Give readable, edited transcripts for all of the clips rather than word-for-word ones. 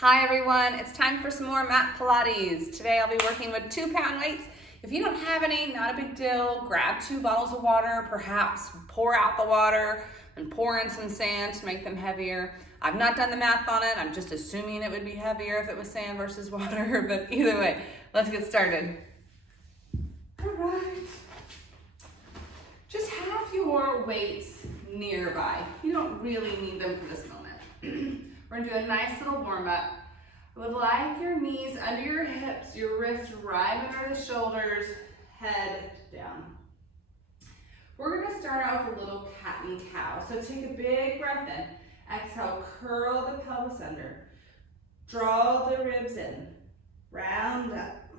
Hi everyone, it's time for some more mat Pilates. Today I'll be working with 2-pound weights. If you don't have any, not a big deal. Grab 2 bottles of water, perhaps pour out the water and pour in some sand to make them heavier. I've not done the math on it. I'm just assuming it would be heavier if it was sand versus water, but either way, let's get started. All right. Just have your weights nearby. You don't really need them for this moment. We're gonna do a nice little warm up. I would like your knees under your hips, your wrists right under the shoulders, head down. We're gonna start out with a little cat and cow. So take a big breath in. Exhale, curl the pelvis under. Draw the ribs in. Round up.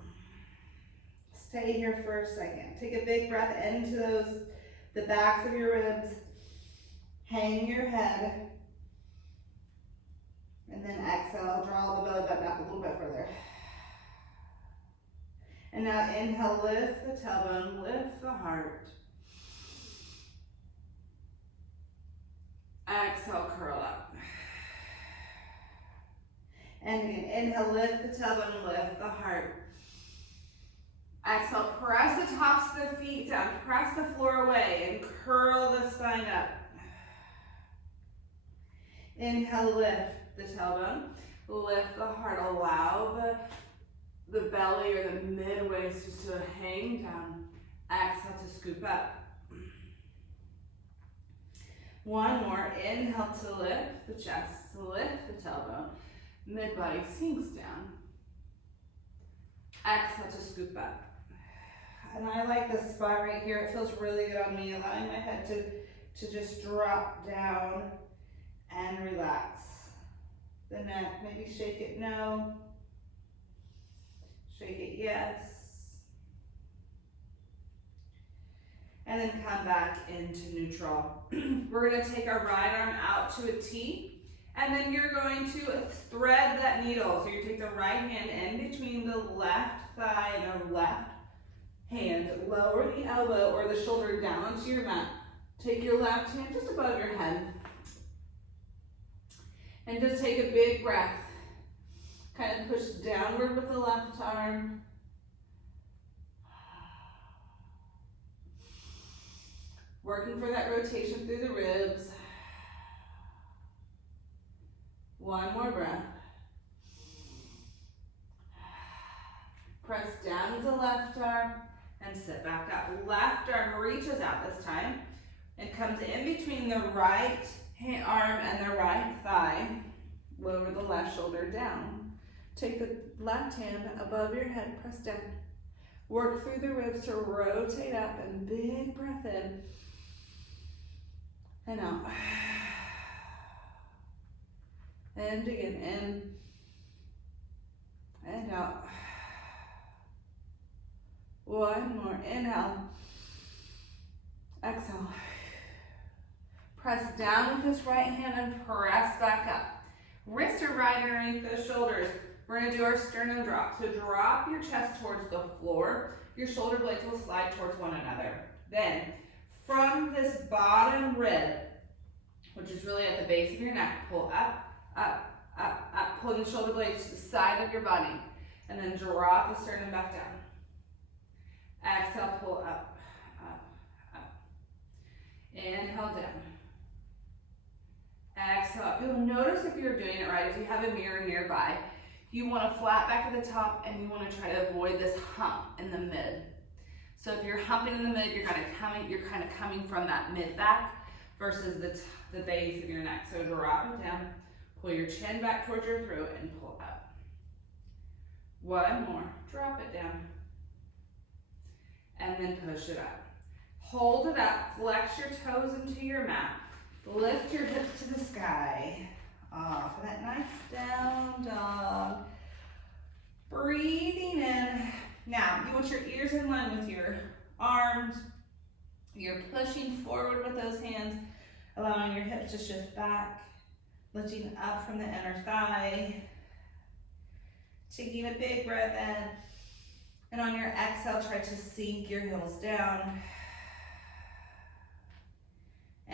Stay here for a second. Take a big breath into the backs of your ribs. Hang your head. And then exhale, draw the belly button up a little bit further. And now inhale, lift the tailbone, lift the heart. Exhale, curl up. And again, inhale, lift the tailbone, lift the heart. Exhale, press the tops of the feet down, press the floor away, and curl the spine up. Inhale, lift the tailbone, lift the heart, allow the belly or the mid waist just to hang down. Exhale to scoop up. One more, inhale to lift the chest, lift the tailbone, mid body sinks down. Exhale to scoop up. And I like this spot right here, it feels really good on me, allowing my head to just drop down and relax. The neck, maybe shake it no, shake it yes. And then come back into neutral. We're gonna take our right arm out to a T, and then you're going to thread that needle. So you take the right hand in between the left thigh and the left hand, lower the elbow or the shoulder down onto your mat. Take your left hand just above your head. And just take a big breath. Kind of push downward with the left arm. Working for that rotation through the ribs. One more breath. Press down with the left arm and sit back up. Left arm reaches out this time and comes in between the right arm and the right thigh. Lower the left shoulder down. Take the left hand above your head, press down. Work through the ribs to rotate up and big breath in and out. And again, in and out. One more, inhale. Exhale. Press down with this right hand and press back up. Wrists are right underneath the shoulders. We're gonna do our sternum drop. So drop your chest towards the floor. Your shoulder blades will slide towards one another. Then, from this bottom rib, which is really at the base of your neck, pull up, up, up, up. Pull the shoulder blades to the side of your body. And then drop the sternum back down. Exhale, pull up, up, up. Inhale down. Exhale up. You'll notice if you're doing it right, if you have a mirror nearby, you want to flat back at the top and you want to try to avoid this hump in the mid. So if you're humping in the mid, you're kind of coming from that mid back versus the base of your neck. So drop it down, pull your chin back towards your throat and pull up. One more, drop it down. And then push it up. Hold it up, flex your toes into your mat. Lift your hips to the sky. Off of that nice down dog. Breathing in. Now, you want your ears in line with your arms. You're pushing forward with those hands, allowing your hips to shift back, lifting up from the inner thigh. Taking a big breath in. And on your exhale, try to sink your heels down.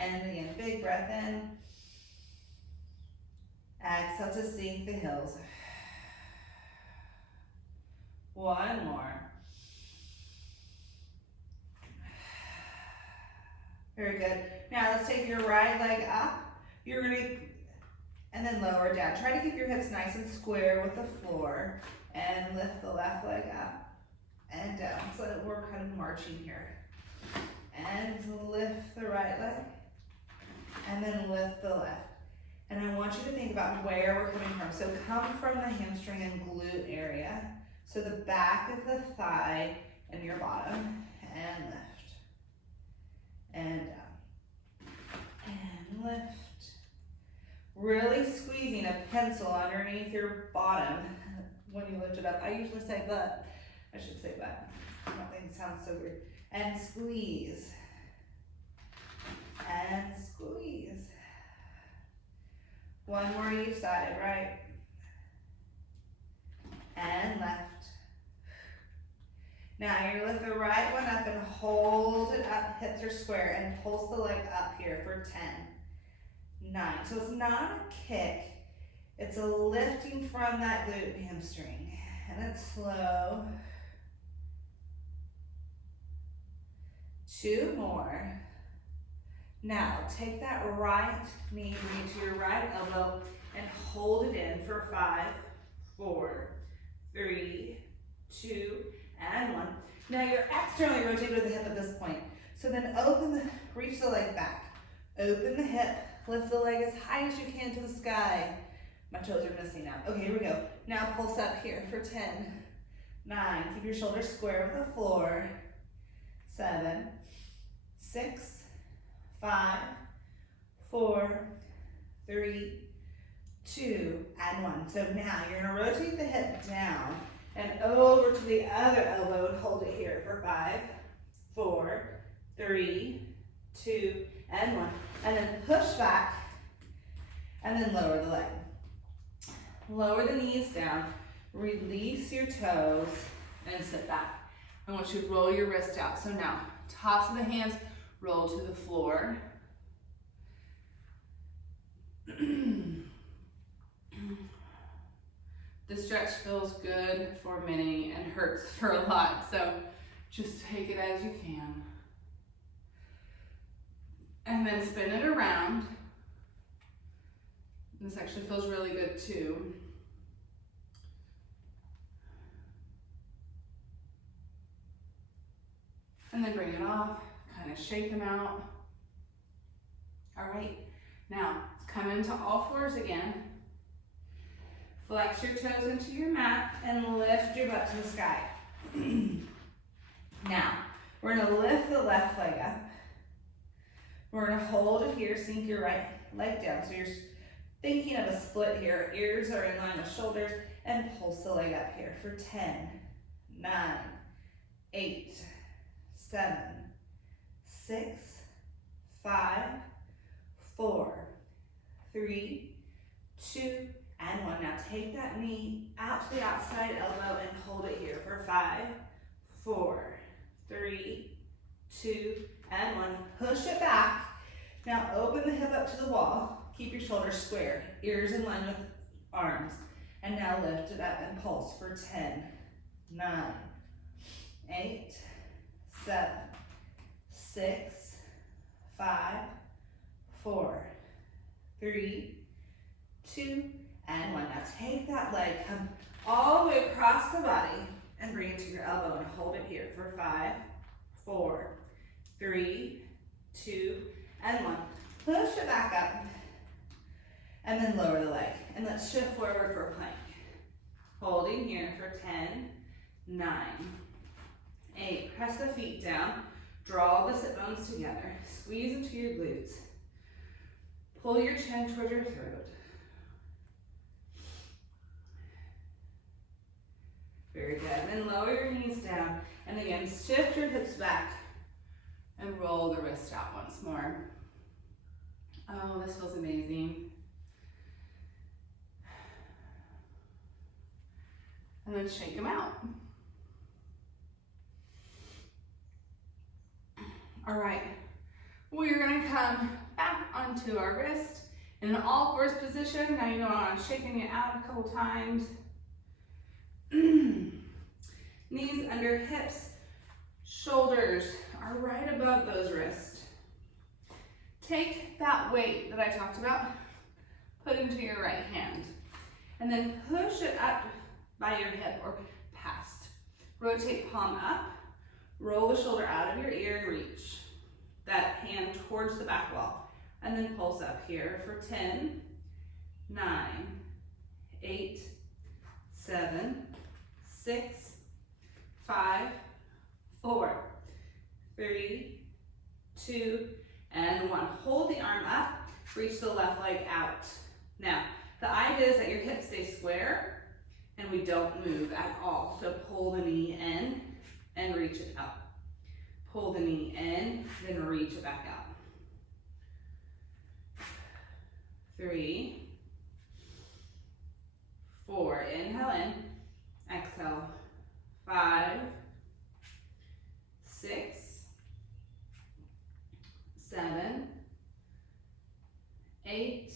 And again, big breath in. Exhale to sink the heels. One more. Very good. Now let's take your right leg up. You're gonna, and then lower down. Try to keep your hips nice and square with the floor, and lift the left leg up and down. So we're kind of marching here. And lift the right leg, and then lift the left. And I want you to think about where we're coming from. So come from the hamstring and glute area. So the back of the thigh and your bottom, and lift, and down, and lift. Really squeezing a pencil underneath your bottom when you lift it up. I usually say butt. I should say butt. I don't think it sounds so weird. And squeeze. And squeeze. One more each side, right? And left. Now you're gonna lift the right one up and hold it up, hips are square, and pulse the leg up here for 10, 9. So it's not a kick, it's a lifting from that glute and hamstring. And then slow. 2 more. Now take that right knee, bring it to your right elbow, and hold it in for 5, 4, 3, 2, and 1. Now you're externally rotated with the hip at this point. So then reach the leg back. Open the hip, lift the leg as high as you can to the sky. My toes are missing now. Okay, here we go. Now pulse up here for 10, 9. Keep your shoulders square with the floor. 7, 6, 5, 4, 3, 2, and 1. So now you're gonna rotate the hip down and over to the other elbow and hold it here for 5, 4, 3, 2, and 1. And then push back and then lower the leg. Lower the knees down, release your toes, and sit back. I want you to roll your wrist out. So now, tops of the hands roll to the floor. This stretch feels good for many and hurts for a lot, so just take it as you can. And then spin it around. This actually feels really good too. And then bring it off, kind of shake them out. All right, now come into all fours again. Flex your toes into your mat and lift your butt to the sky. Now, we're gonna lift the left leg up. We're gonna hold it here, sink your right leg down. So you're thinking of a split here. Ears are in line with shoulders, and pulse the leg up here for 10, 9, 8, 7, 6, 5, 4, 3, 2, and 1. Now take that knee out to the outside elbow and hold it here for 5, 4, 3, 2, and 1. Push it back. Now open the hip up to the wall. Keep your shoulders square, ears in line with arms. And now lift it up and pulse for 10, 9, 8, 7, 6, 5, 4, 3, 2, and 1. Now take that leg, come all the way across the body and bring it to your elbow and hold it here for 5, 4, 3, 2, and 1. Push it back up and then lower the leg. And let's shift forward for a plank. Holding here for 10, 9, 8. Press the feet down. Draw the sit bones together. Squeeze into your glutes. Pull your chin towards your throat. Very good. And then lower your knees down. And again, shift your hips back and roll the wrist out once more. Oh, this feels amazing. And then shake them out. All right, we're gonna come back onto our wrist In an all fours position, now you know I'm shaking it out a couple times. Knees under hips, shoulders are right above those wrists. Take that weight that I talked about, put into your right hand, and then push it up by your hip or past. Rotate palm up, roll the shoulder out of your ear and reach that hand towards the back wall. And then pulse up here for 10, 9, 8, 7, 6, 5, 4, 3, 2, and 1. Hold the arm up, reach the left leg out. Now, the idea is that your hips stay square and we don't move at all. So pull the knee in and reach it up. Pull the knee in, then reach it back out. 3, 4, inhale in, exhale, 5, 6, 7, 8,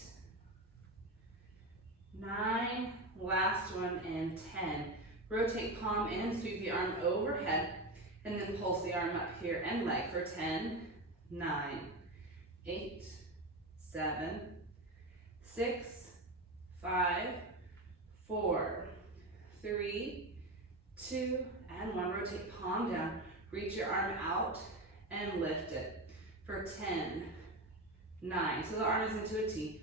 9, last one, and 10. Rotate palm in, sweep the arm overhead, and then pulse the arm up here and leg for 10, 9, 8, 7, 6, 5, 4, 3, 2, and 1. Rotate palm down, reach your arm out and lift it for 10, 9. So the arm is into a T.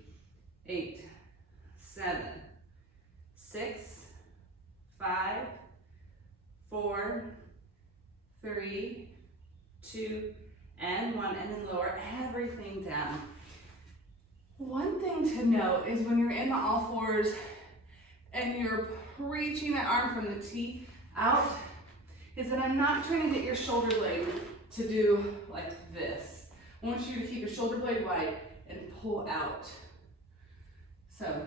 8, 7, 6, 5, 4, 3, 2, and 1. And then lower everything down. One thing to note is when you're in the all fours and you're reaching that arm from the T out, is that I'm not trying to get your shoulder blade to do like this. I want you to keep your shoulder blade wide and pull out. So,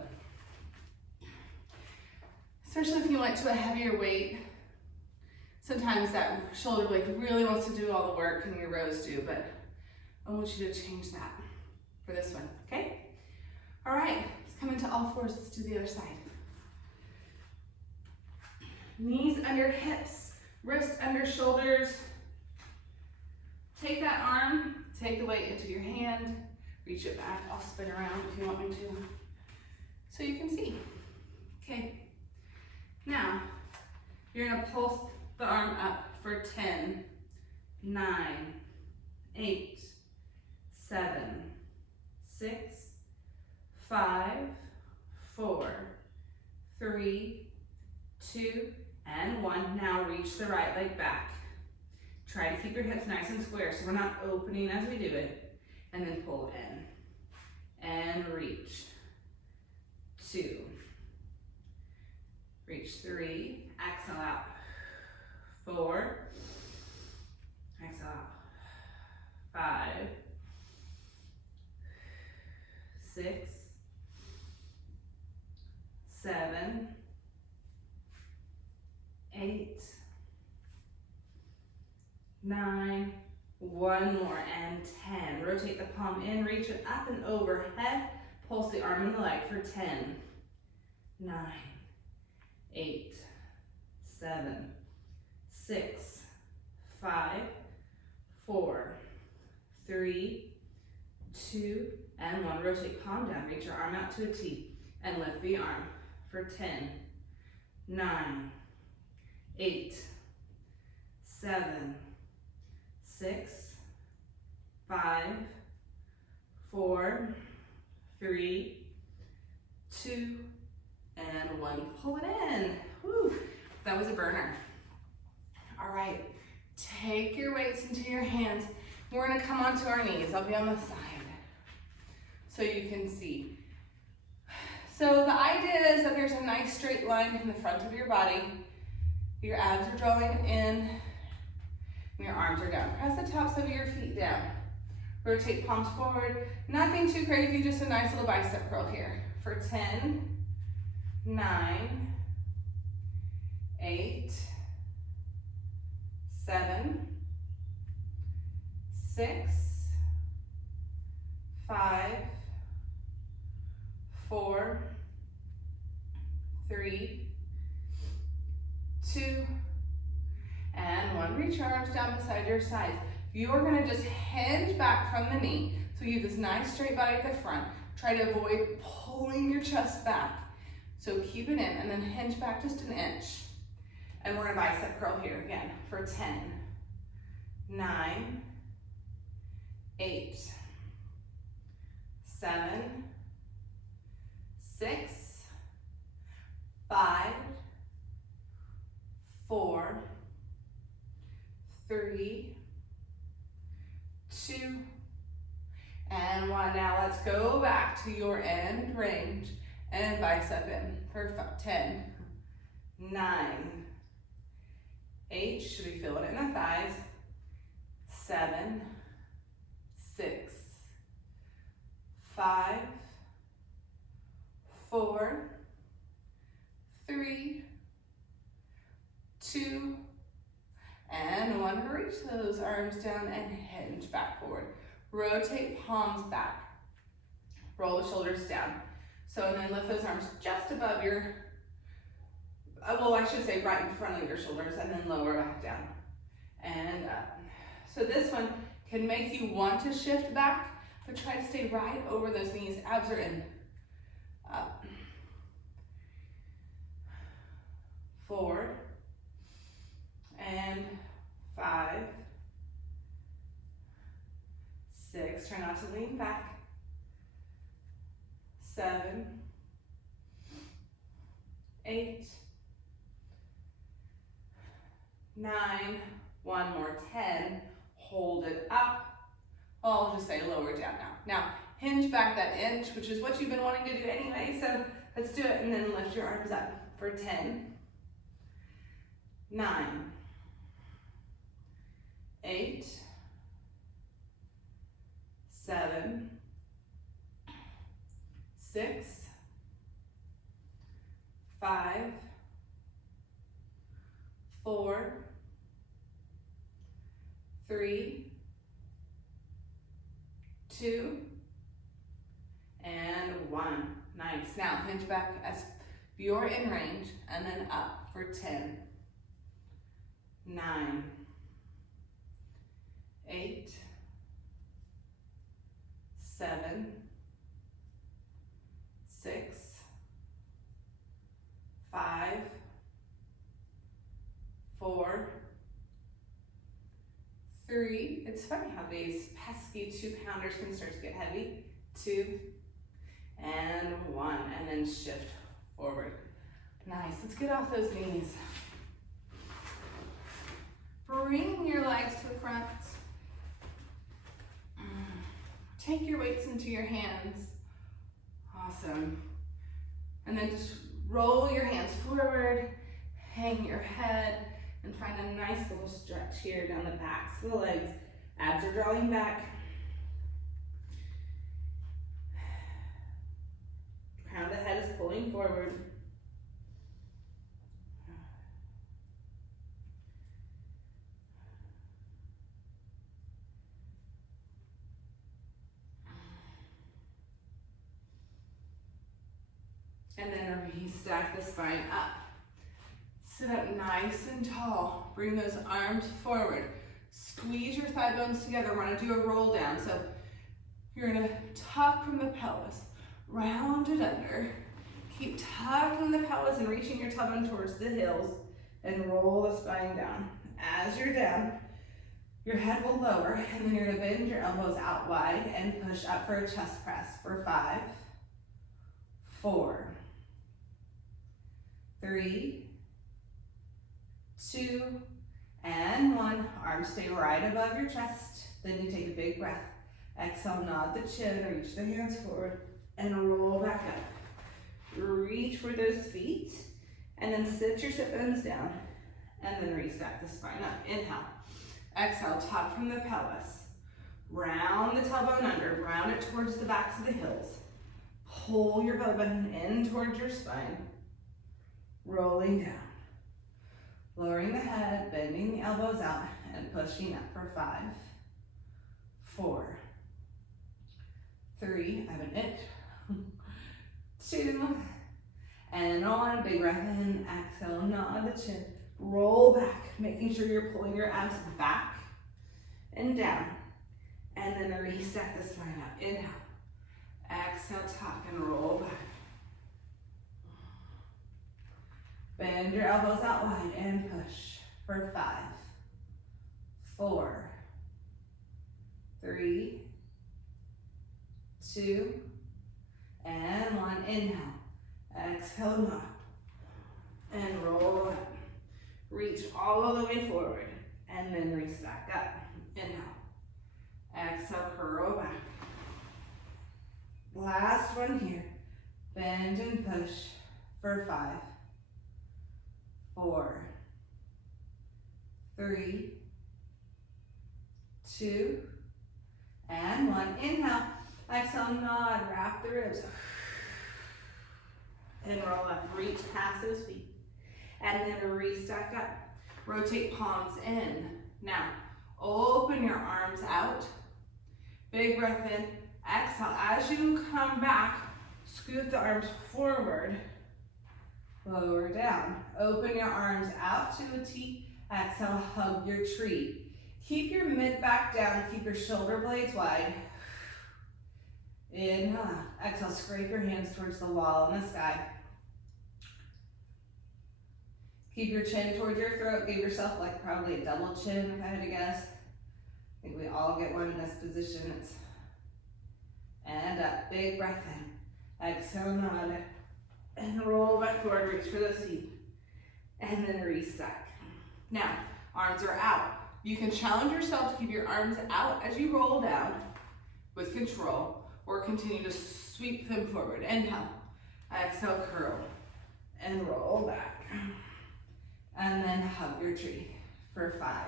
especially if you went to a heavier weight, sometimes that shoulder blade really wants to do all the work and your rows do, but I want you to change that for this one, okay? All right, let's come into all fours, let's do the other side. Knees under hips, wrists under shoulders. Take that arm, take the weight into your hand, reach it back. I'll spin around if you want me to, so you can see. Okay, now you're gonna pulse the arm up for 10, 9, 8, 7, 6, 5, 4, 3, 2, and 1. Now reach the right leg back. Try to keep your hips nice and square so we're not opening as we do it. And then pull in. And reach. 2. Reach 3. Exhale out. 4. Exhale out. 5. 6. 7. 8. 9, 1 more, and 10. Rotate the palm in, reach it up and overhead. Pulse the arm and the leg for 10, 9, 8, 7, 6, 5, 4, 3, 2, and 1. Rotate palm down, reach your arm out to a T, and lift the arm for 10, 9, 8, 7, 6, 5, 4, 3, 2, and 1. Pull it in. Whew, that was a burner. All right, take your weights into your hands. We're gonna come onto our knees. I'll be on the side so you can see. So the idea is that there's a nice straight line in the front of your body. Your abs are drawing in. Your arms are down. Press the tops of your feet down. Rotate palms forward. Nothing too crazy, just a nice little bicep curl here. For 10, 9, 8, 7, 6, 5, 4, 3, 2, and 1. Reach your arms down beside your sides. You're gonna just hinge back from the knee. So you have this nice straight body at the front. Try to avoid pulling your chest back. So keep it in and then hinge back just an inch. And we're gonna bicep curl here again for 10, 9, 8, 7, 6, 5, 4, 3, 2, and 1. Now let's go back to your end range and bicep in for 10, 9, 8, should we feel it in the thighs, 7, 6, 5, 4, 3, 2, and 1. Reach those arms down and hinge back forward. Rotate palms back. Roll the shoulders down. So, and then lift those arms just above your, well, I should say right in front of your shoulders, and then lower back down and up. So this one can make you want to shift back, but try to stay right over those knees. Abs are in. Up. Forward. And 5, 6, try not to lean back, 7, 8, 9, 1 more, 10, hold it up. I'll just say lower down now. Now, hinge back that inch, which is what you've been wanting to do anyway, so let's do it, and then lift your arms up for 10, 9, 8, 7, 6, 5, 4, 3, 2, and 1. Nice. Now hinge back as you're in range, and then up for 10, 9, 8, 7, 6, 5, 4, 3. It's funny how these pesky 2-pounders can start to get heavy. 2, and 1, and then shift forward. Nice. Let's get off those knees. Bring your legs to the front. Take your weights into your hands. Awesome. And then just roll your hands forward, hang your head, and find a nice little stretch here down the backs of the legs. Abs are drawing back. Crown of the head is pulling forward. And then restack the spine up. Sit up nice and tall. Bring those arms forward. Squeeze your thigh bones together. We're gonna do a roll down. So you're gonna tuck from the pelvis, round it under. Keep tucking the pelvis and reaching your tailbone towards the heels, and roll the spine down. As you're down, your head will lower, and then you're gonna bend your elbows out wide and push up for a chest press for 5, 4, 3, 2, and 1. Arms stay right above your chest. Then you take a big breath. Exhale, nod the chin, reach the hands forward, and roll back up. Reach for those feet, and then sit your sit bones down, and then restack the spine up. Inhale. Exhale, tuck from the pelvis. Round the tailbone under, round it towards the backs of the heels. Pull your belly button in towards your spine. Rolling down. Lowering the head, bending the elbows out, and pushing up for 5, 4, 3, I have an itch, 2, and on. Big breath in, exhale, nod the chin. Roll back, making sure you're pulling your abs back and down. And then restack the spine up. Inhale. Exhale, tuck and roll back. Bend your elbows out wide and push for 5, 4, 3, 2, and 1. Inhale. Exhale, nod. And roll up. Reach all the way forward. And then restack up. Inhale. Exhale, curl back. Last one here. Bend and push for 5, 4, 3, 2, and 1. Inhale. Exhale, nod. Wrap the ribs. And roll up. Reach past those feet. And then restack up. Rotate palms in. Now, open your arms out. Big breath in. Exhale. As you come back, scoot the arms forward. Lower down. Open your arms out to a T. Exhale, hug your tree. Keep your mid back down. Keep your shoulder blades wide. Inhale. Exhale, scrape your hands towards the wall in the sky. Keep your chin towards your throat. Give yourself like probably a double chin, if I had to guess. I think we all get one in this position. And up. Big breath in. Exhale, nod. And roll back forward. Reach for those feet. And then restack. Now, arms are out. You can challenge yourself to keep your arms out as you roll down with control, or continue to sweep them forward. Inhale. Exhale, curl. And roll back. And then hug your tree for 5,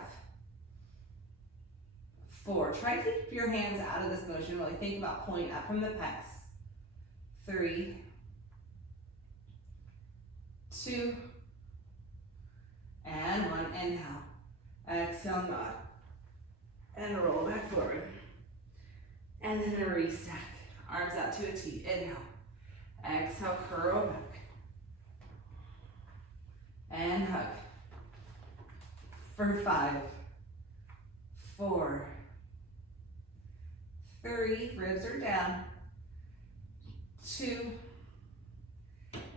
4. Try to keep your hands out of this motion. Really think about pulling up from the pecs. 3, 2, and 1. Inhale. Exhale, nod. And roll back forward. And then restack. Arms out to a T. Inhale. Exhale, curl back. And hug. For 5, 4, 3, ribs are down. 2,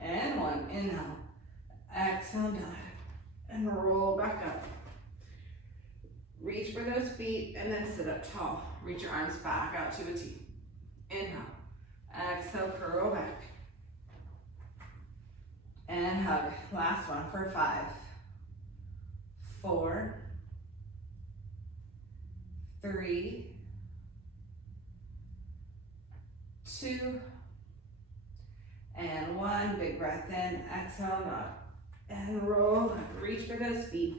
and 1. Inhale. Exhale, nod. And roll back up. Reach for those feet and then sit up tall. Reach your arms back out to a T. Inhale. Exhale, curl back. And hug. Last one for 5, 4, 3, 2, and 1. Big breath in. Exhale, nod. And roll up. Reach for those feet.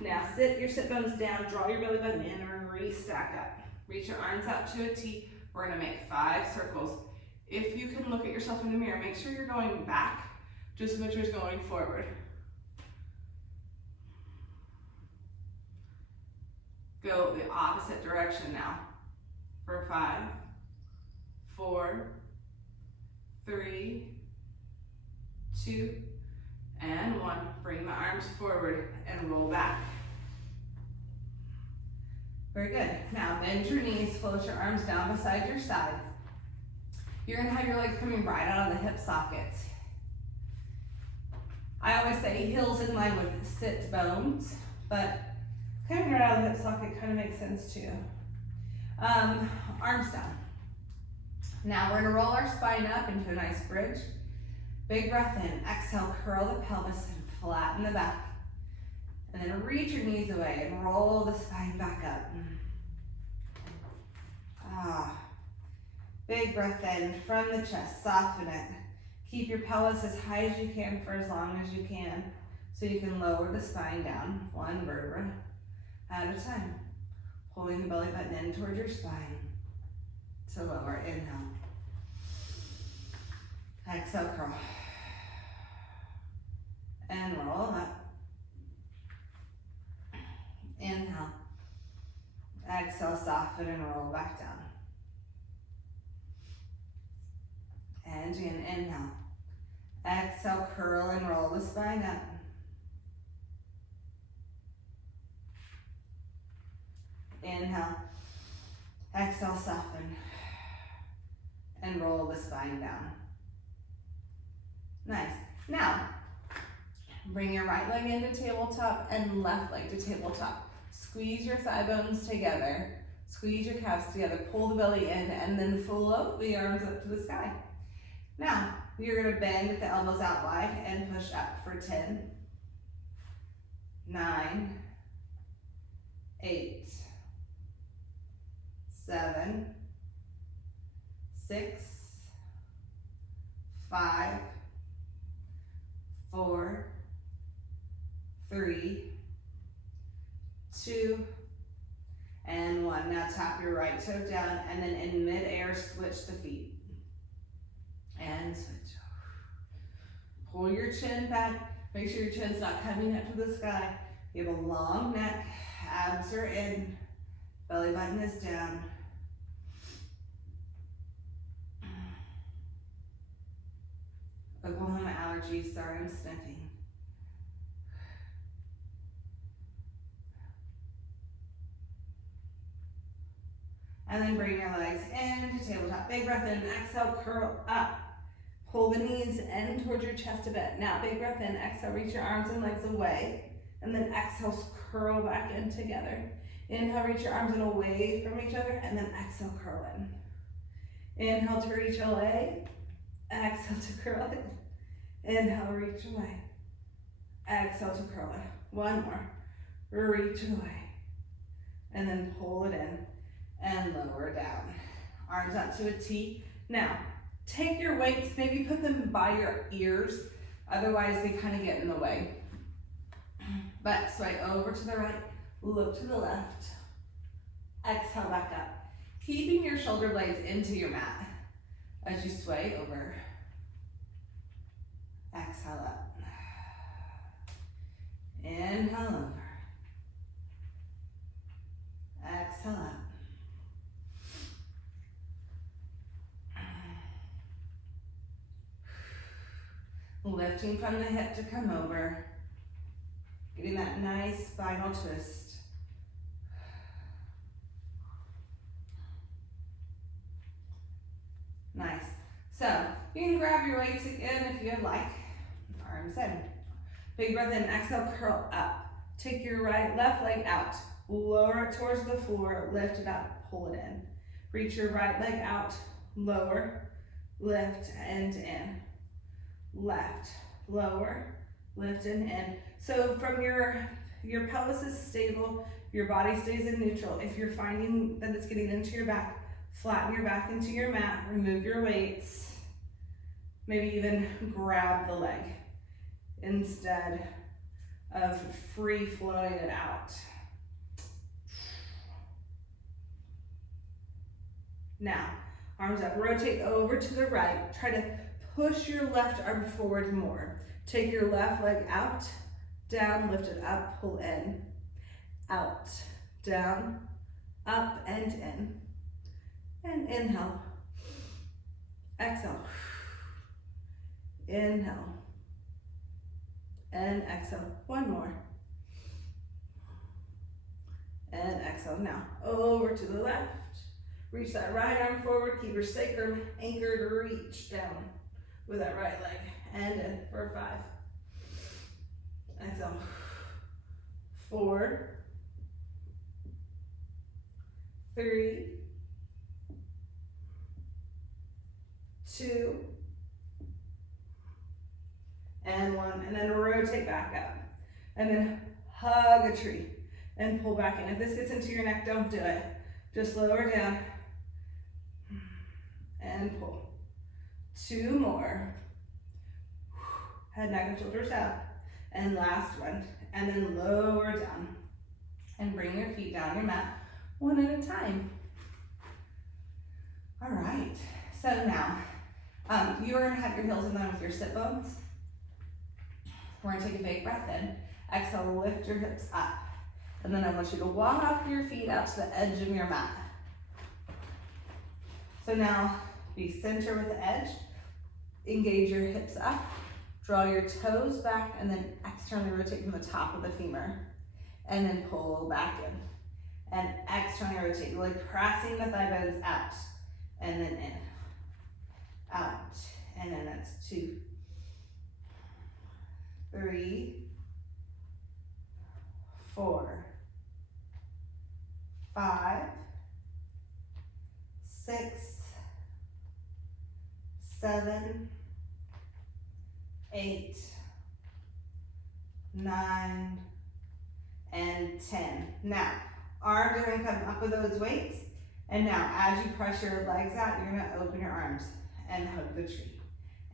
Now sit your sit bones down. Draw your belly button in or restack up. Reach your arms out to a T. We're going to make 5 circles. If you can look at yourself in the mirror, make sure you're going back just as much as going forward. Go the opposite direction now. For 5, 4, 3, 2, and 1. Bring the arms forward and roll back. Very good. Now bend your knees, float your arms down beside your side. You're gonna have your legs coming right out of the hip sockets. I always say heels in line with sit bones, but coming right out of the hip socket kind of makes sense too. Arms down. Now we're gonna roll our spine up into a nice bridge. Big breath in. Exhale, curl the pelvis and flatten the back. And then reach your knees away and roll the spine back up. Big breath in from the chest, soften it. Keep your pelvis as high as you can for as long as you can, so you can lower the spine down, 1 vertebra at a time. Pulling the belly button in towards your spine to lower. Inhale. Exhale, curl. And roll up. Inhale. Exhale, soften and roll back down. and in. Inhale. Exhale, curl and roll the spine up. Inhale. Exhale, soften. And roll the spine down. Nice. Now, bring your right leg into tabletop and left leg to tabletop. Squeeze your thigh bones together. Squeeze your calves together. Pull the belly in and then float the arms up to the sky. Now, you're going to bend with the elbows out wide and push up for 10, 9, 8, 7, 6, 5, 4, 3, 2, and 1. Now tap your right toe down and then in mid-air switch the feet. And switch. Pull your chin back. Make sure your chin's not coming up to the sky. You have a long neck. Abs are in. Belly button is down. Oklahoma allergies. Sorry, I'm sniffing. And then bring your legs into tabletop. Big breath in. Exhale, curl up. Pull the knees in towards your chest a bit. Now, big breath in. Exhale, reach your arms and legs away. And then exhale, curl back in together. Inhale, reach your arms in away from each other. And then exhale, curl in. Inhale to reach away. Exhale to curl in. Inhale, reach away. Exhale to curl in. One more. Reach away. And then pull it in. And lower down. Arms out to a T. Now, take your weights, maybe put them by your ears. Otherwise, they kind of get in the way. But sway over to the right, look to the left. Exhale back up. Keeping your shoulder blades into your mat as you sway over. Exhale up. Inhale over. Exhale up. Lifting from the hip to come over. Getting that nice spinal twist. Nice. So, you can grab your weights again if you'd like. Arms in. Big breath in, exhale, curl up. Take your left leg out. Lower it towards the floor, lift it up, pull it in. Reach your right leg out, lower, lift, and in. Left, lower, lift, and in. So from your pelvis is stable, your body stays in neutral. If you're finding that it's getting into your back, flatten your back into your mat, remove your weights, maybe even grab the leg instead of free flowing it out. Now, arms up, rotate over to the right. Try to push your left arm forward more. Take your left leg out, down, lift it up, pull in, out, down, up, and in. And inhale, exhale, inhale, and exhale. One more. And exhale. Now, over to the left. Reach that right arm forward, keep your sacrum anchored, reach down with that right leg. And in for 5. Exhale. 4, 3, 2, and 1. And then rotate back up. And then hug a tree and pull back in. If this gets into your neck, don't do it. Just lower down and pull. 2 more. Head, neck, and shoulders out. And last one. And then lower down. And bring your feet down your mat one at a time. All right. So now, you're going to have your heels in line with your sit bones. We're going to take a big breath in. Exhale, lift your hips up. And then I want you to walk your feet out to the edge of your mat. So now, be center with the edge. engage your hips up, draw your toes back, and then externally rotate from the top of the femur. And then pull back in. And externally rotate, really pressing the thigh bones out. And then in, out. And then that's 2, 3, 4, 5, 6, 7, 8, 9, and 10. Now, arms are going to come up with those weights. And now, as you press your legs out, you're going to open your arms and hug the tree.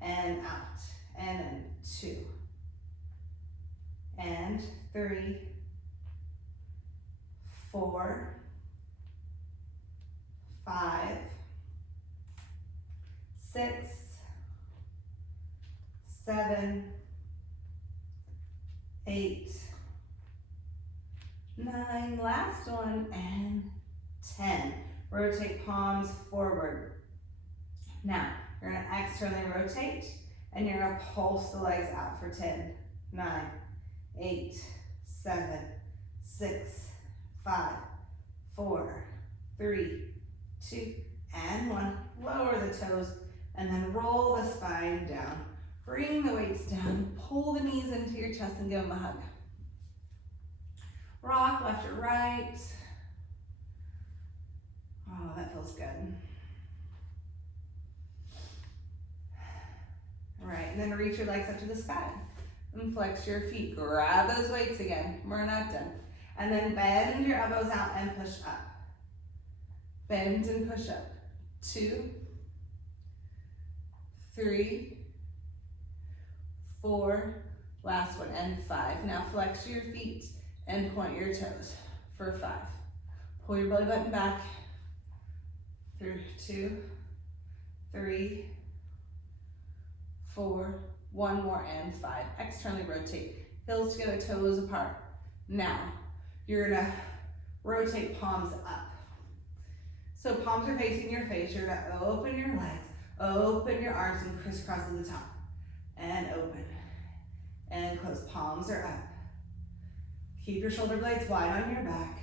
And out. And then 2. And 3, 4, 5, 6, 7, 8, 9, last one, and 10. Rotate palms forward. Now, you're going to externally rotate, and you're going to pulse the legs out for 10, 9, 8, 7, 6, 5, 4, 3, 2, and 1. Lower the toes, and then roll the spine down. Bring the weights down, pull the knees into your chest, and give them a hug. Rock left or right. Oh, that feels good. All right, and then reach your legs up to the sky. And flex your feet. Grab those weights again. We're not done. And then bend your elbows out and push up. Bend and push up. 2, 3, 4, last one, and 5. Now flex your feet and point your toes for 5. Pull your belly button back. 2, 3, 4, 1 more, and 5. Externally rotate. Heels together, toes apart. Now, you're gonna rotate palms up. So palms are facing your face. You're gonna open your legs, open your arms, and crisscross to the top. And open. And close. Palms are up. Keep your shoulder blades wide on your back.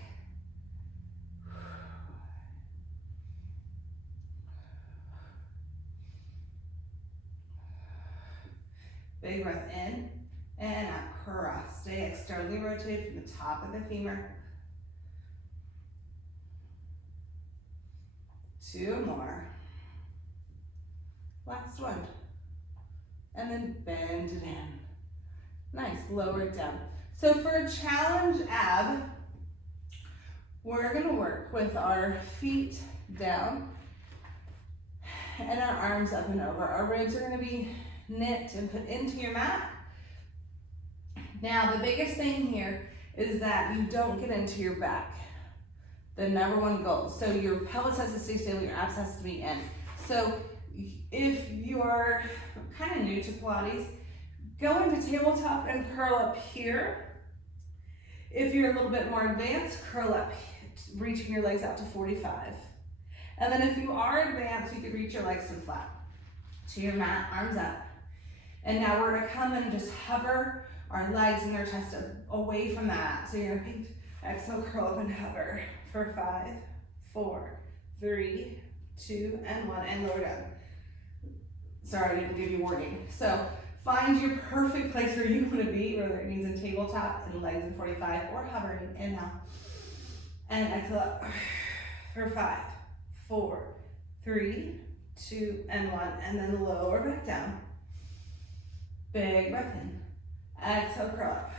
Big breath in and out. Cross. Stay externally rotated from the top of the femur. 2 more. Last one. And then bend it in. Nice. Lower it down. So for a challenge ab, we're going to work with our feet down and our arms up and over. Our ribs are going to be knit and put into your mat. Now, the biggest thing here is that you don't get into your back. The number one goal. So your pelvis has to stay stable, your abs has to be in. So if you're kind of new to Pilates, go into tabletop and curl up here. If you're a little bit more advanced, curl up, reaching your legs out to 45. And then if you are advanced, you could reach your legs to the flat, to your mat, arms up. And now we're gonna come and just hover our legs and our chest away from that. So you're gonna exhale, curl up and hover for 5, 4, 3, 2, and 1, and lower down. Sorry, I didn't give you warning. So find your perfect place where you want to be, whether it means in tabletop and legs in 45 or hovering. Inhale and exhale up for 5, 4, 3, 2, and 1, and then lower back down. Big breath in. Exhale, curl up.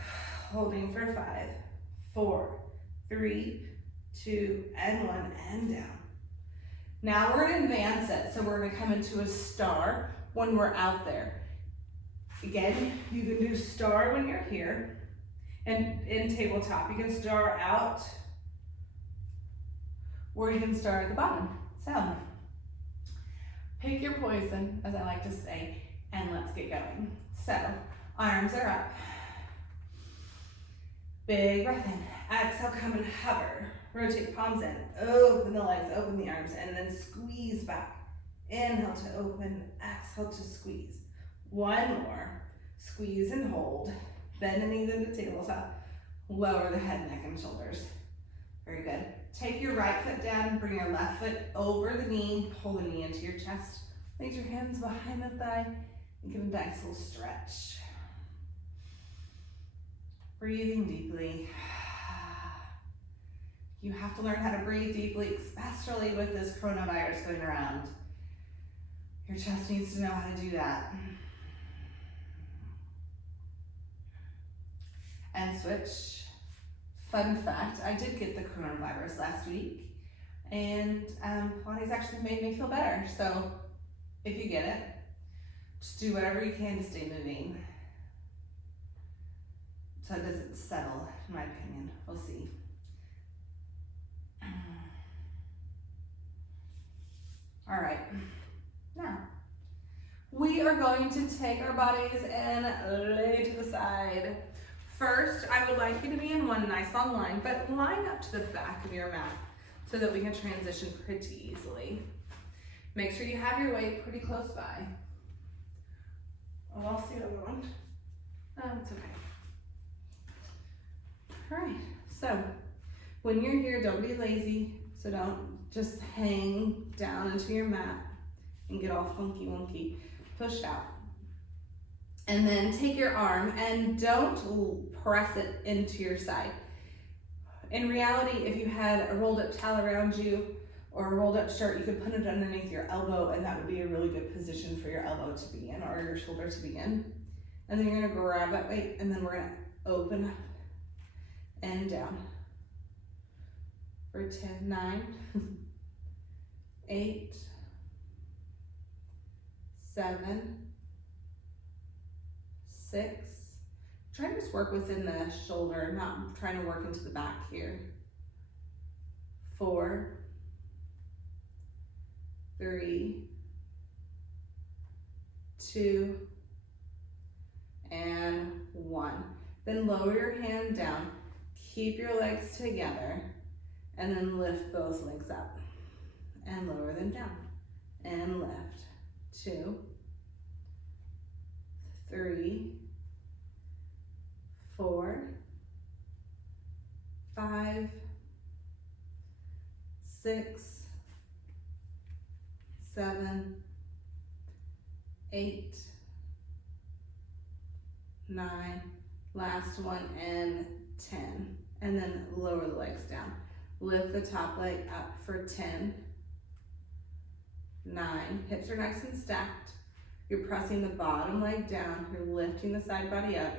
Holding for 5, 4, 3, 2, and 1, and down. Now we're going to advance it. So we're going to come into a star when we're out there. Again, you can do star when you're here. And in tabletop, you can star out, or you can star at the bottom. So, pick your poison, as I like to say, and let's get going. So, arms are up. Big breath in. Exhale, come and hover. Rotate palms in. Open the legs, open the arms, and then squeeze back. Inhale to open, exhale to squeeze. One more. Squeeze and hold. Bend the knees into tabletop. Lower the head, neck, and shoulders. Very good. Take your right foot down, bring your left foot over the knee, pull the knee into your chest. Place your hands behind the thigh and give a nice little stretch. Breathing deeply. You have to learn how to breathe deeply, especially with this coronavirus going around. Your chest needs to know how to do that. And switch. Fun fact, I did get the coronavirus last week, and Pilates actually made me feel better. So if you get it, just do whatever you can to stay moving so it doesn't settle, in my opinion. We'll see. All right, now we are going to take our bodies and lay to the side. First, I would like you to be in one nice long line, but line up to the back of your mat so that we can transition pretty easily. Make sure you have your weight pretty close by. Oh, I'll see what one. Oh, it's okay. All right, so when you're here, don't be lazy. So don't just hang down into your mat and get all funky wonky. Push out. And then take your arm and don't press it into your side. In reality, if you had a rolled up towel around you or a rolled up shirt, you could put it underneath your elbow, and that would be a really good position for your elbow to be in or your shoulder to be in. And then you're gonna grab that weight, and then we're gonna open up and down. For 10, 9, 8, 7, 6. Try to just work within the shoulder, not trying to work into the back here. 4, 3, 2, and 1. Then lower your hand down, keep your legs together, and then lift both legs up and lower them down and lift. 2, 3, 4, 5, 6, 7, 8, 9, last one, and 10. And then lower the legs down. Lift the top leg up for 10, 9, hips are nice and stacked. You're pressing the bottom leg down, you're lifting the side body up.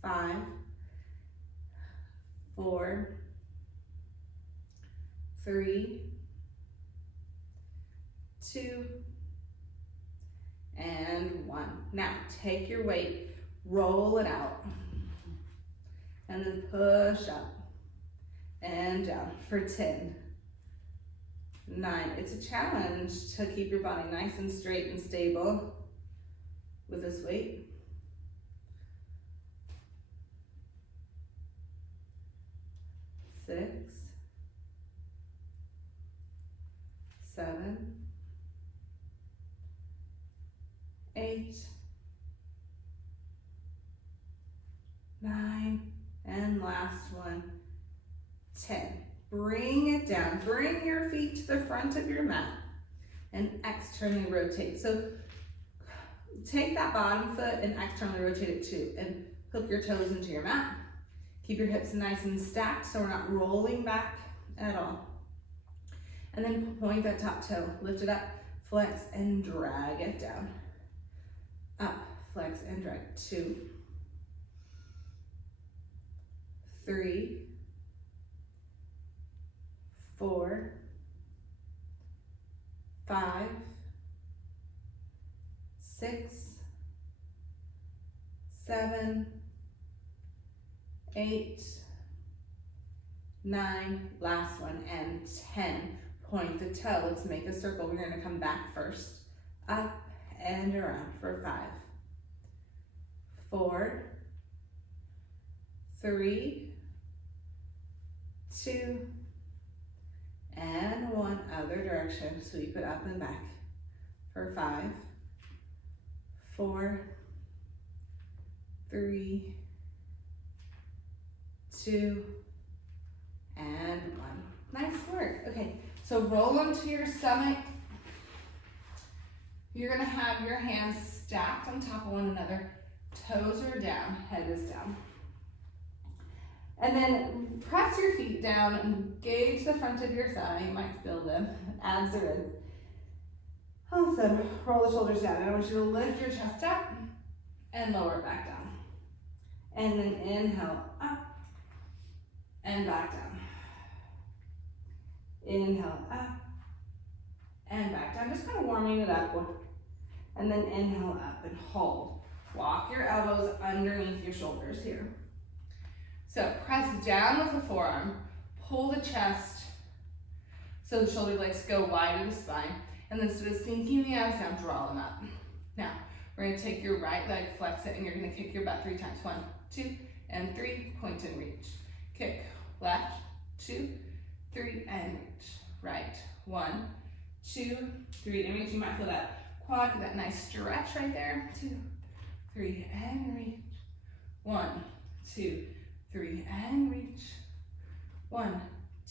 5, 4, 3, 2, and 1. Now take your weight, roll it out, and then push up and down for 10, 9. It's a challenge to keep your body nice and straight and stable with this weight. 6, 7, 8, 9, and last one, 10. Bring it down. Bring your feet to the front of your mat and externally rotate. So take that bottom foot and externally rotate it too, and hook your toes into your mat. Keep your hips nice and stacked so we're not rolling back at all. And then point that top toe, lift it up, flex and drag it down. Up, flex and drag. 2, 3, 4, 5, 6, 7, 8, 9, last one, and 10. Point the toe. Let's make a circle. We're going to come back first. Up and around for 5, 4, 3, 2, and 1. Other direction. Sweep it up and back for 5, 4, 3, 2, and 1. Nice work. Okay, so roll onto your stomach. You're gonna have your hands stacked on top of one another. Toes are down, head is down. And then press your feet down and engage the front of your thigh. You might feel them, abs are in. Awesome, roll the shoulders down. I want you to lift your chest up and lower it back down. And then inhale up and back down. Inhale up and back down, just kind of warming it up. And then inhale up and hold. Walk your elbows underneath your shoulders here. So press down with the forearm, pull the chest so the shoulder blades go wide of the spine, and then instead of sinking the abs down, draw them up. Now, we're gonna take your right leg, flex it, and you're gonna kick your butt 3 times. 1, 2, and 3, point and reach. Kick, left, 2, 3, and reach. Right, 1, 2, 3, and reach. You might feel that quad, that nice stretch right there. 2, 3, and reach. 1, 2, 3, and reach. 1,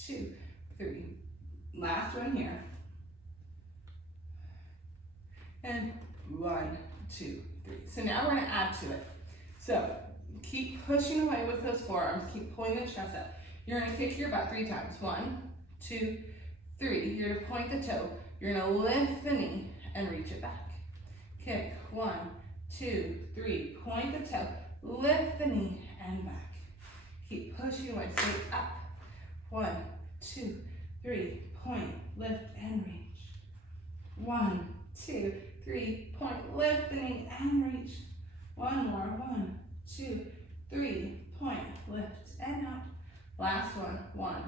2, 3. Last one here. And 1, 2, 3. So now we're gonna add to it. So keep pushing away with those forearms. Keep pulling the chest up. You're gonna kick your butt 3 times. 1, 2, 3. You're gonna point the toe. You're gonna lift the knee and reach it back. Kick, 1, 2, 3. Point the toe, lift the knee and back. Keep pushing away, stay up. 1, 2, 3. Point, lift and reach. 1, 2, 3. Point, lift the knee and reach. One more. 1, 2, 3. Point, lift and out. Last one. 1,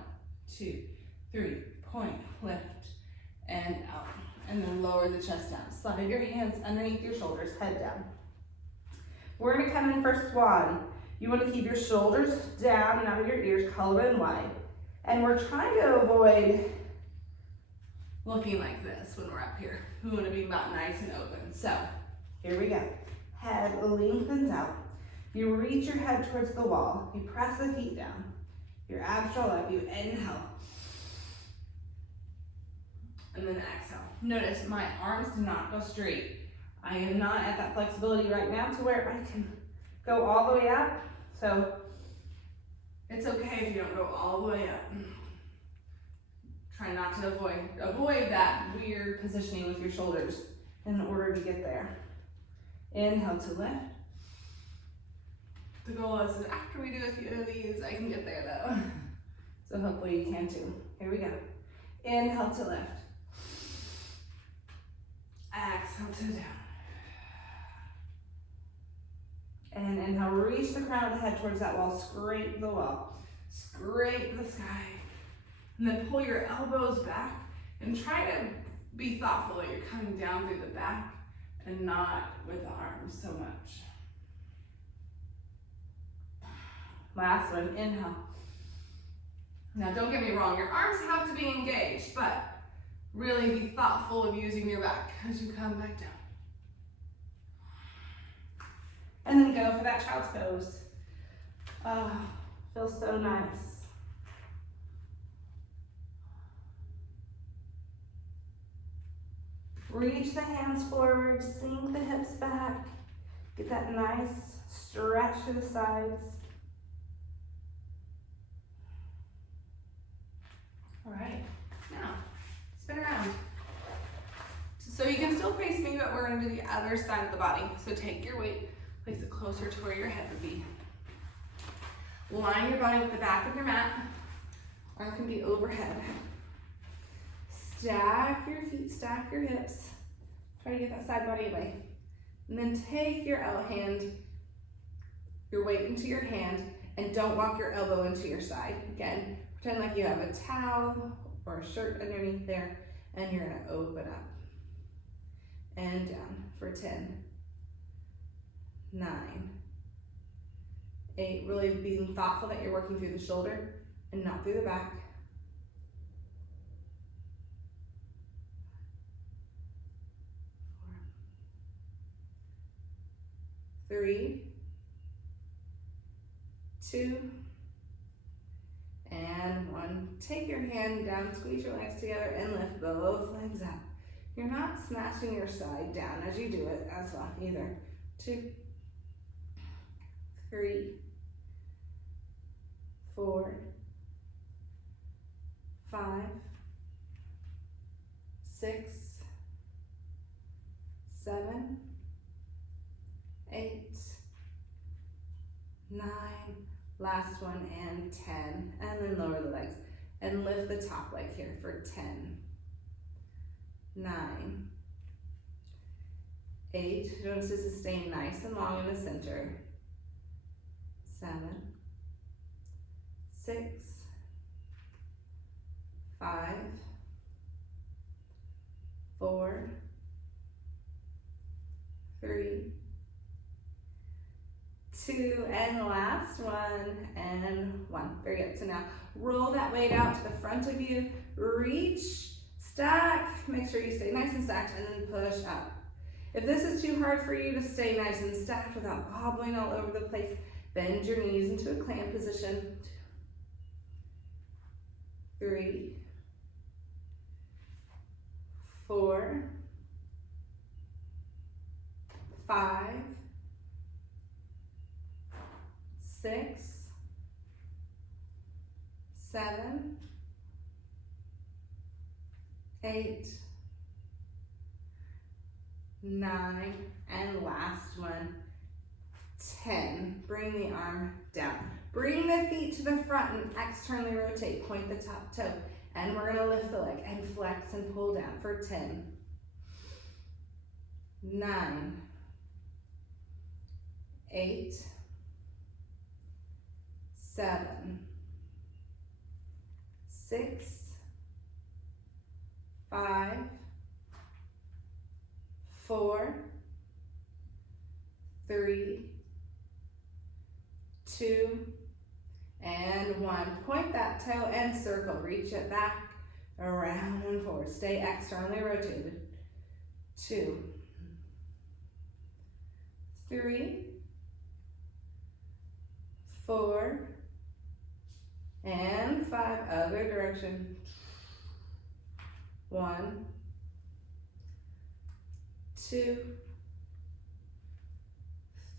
2, 3. Point, lift and out. And then lower the chest down. Slide your hands underneath your shoulders, head down. We're gonna come in for swan. You wanna keep your shoulders down and out of your ears, collarbone wide. And we're trying to avoid looking like this when we're up here. We wanna be about nice and open. So, here we go. Head lengthens out. You reach your head towards the wall. You press the feet down. Your abs roll up, you inhale. And then exhale. Notice my arms do not go straight. I am not at that flexibility right now to where I can go all the way up. So it's okay if you don't go all the way up. Try not to avoid that weird positioning with your shoulders in order to get there. Inhale to lift. The goal is that after we do a few of these, I can get there though. So hopefully you can too. Here we go. Inhale to lift. Exhale to down. And inhale, reach the crown of the head towards that wall. Scrape the wall. Scrape the sky. And then pull your elbows back and try to be thoughtful that you're coming down through the back and not with the arms so much. Last one, inhale. Now don't get me wrong, your arms have to be engaged, but really be thoughtful of using your back as you come back down. And then go for that child's pose. Oh, feels so nice. Reach the hands forward, sink the hips back. Get that nice stretch to the sides. All right, now spin around. So you can still face me, but we're gonna do the other side of the body. So take your weight, place it closer to where your head would be. Line your body with the back of your mat. Arm can be overhead. Stack your feet, stack your hips. Try to get that side body away. And then take your your weight into your hand, and don't walk your elbow into your side. Again, pretend like you have a towel or a shirt underneath there, and you're gonna open up and down for 10, 9, 8, really being thoughtful that you're working through the shoulder and not through the back. 3, 2, and 1. Take your hand down, squeeze your legs together, and lift both legs up. You're not smashing your side down as you do it as well either. 2, 3, 4, 5, 6, 7, 8, 9, last one, and 10. And then lower the legs and lift the top leg here for 10, 9, 8. Notice this is staying nice and long in the center. 7, 6, 5, 4, 3, 2, and the last one, and 1. Very good. So now roll that weight out to the front of you, reach, stack, make sure you stay nice and stacked, and then push up. If this is too hard for you to stay nice and stacked without wobbling all over the place, bend your knees into a clam position. 2, 3, 4, 5, 6, 7, 8, 9, and last one, 10. Bring the arm down. Bring the feet to the front and externally rotate. Point the top toe. And we're gonna lift the leg and flex and pull down for 10, 9, 8, 7, 6, 5, 4, 3, 2, and 1. Point that toe and circle. Reach it back, around and forward. Stay externally rotated. 2, 3, 4, and 5. Other direction. 1, 2,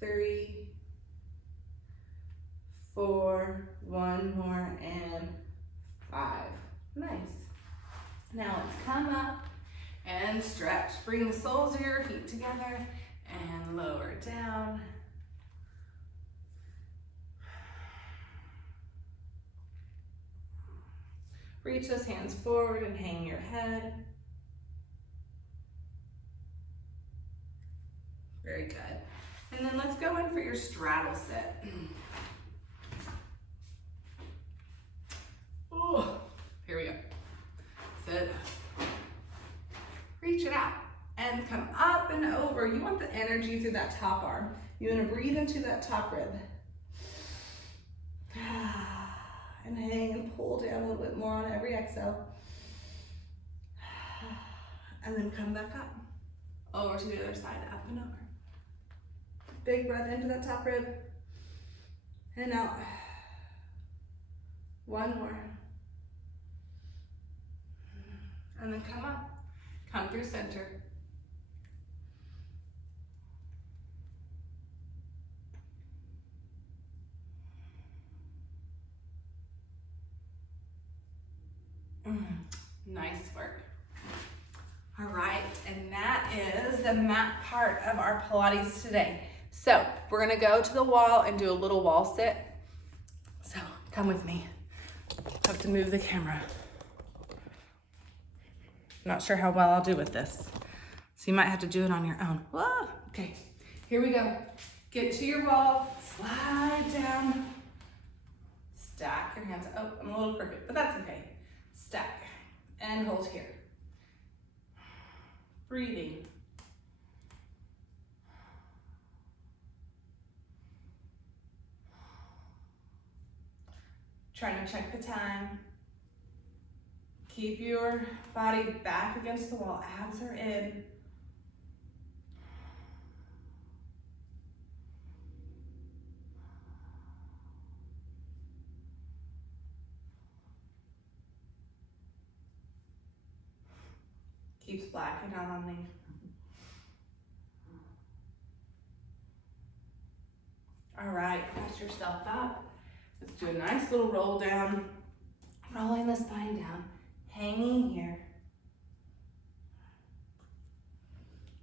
3, 4, 1 more, and 5. Nice. Now let's come up and stretch. Bring the soles of your feet together and lower down. Reach those hands forward and hang your head. Very good. And then let's go in for your straddle sit. Ooh, here we go. Sit. Reach it out and come up and over. You want the energy through that top arm. You want to breathe into that top rib. And hang and pull down a little bit more on every exhale. And then come back up. Over to the other side, up and over. Big breath into that top rib. And out. One more. And then come up. Come through center. Nice work. All right, and that is the mat part of our Pilates today. So we're gonna go to the wall and do a little wall sit. So come with me. I have to move the camera. Not sure how well I'll do with this. So you might have to do it on your own. Whoa. Okay, here we go. Get to your wall, slide down, stack your hands. Oh, I'm a little crooked, but that's okay. Stack and hold here. Breathing. Trying to check the time. Keep your body back against the wall. Abs are in. Keeps blacking out on me. All right, press yourself up. Let's do a nice little roll down. Rolling the spine down, hanging here.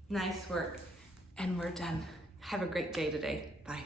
Nice work, and we're done. Have a great day today. Bye.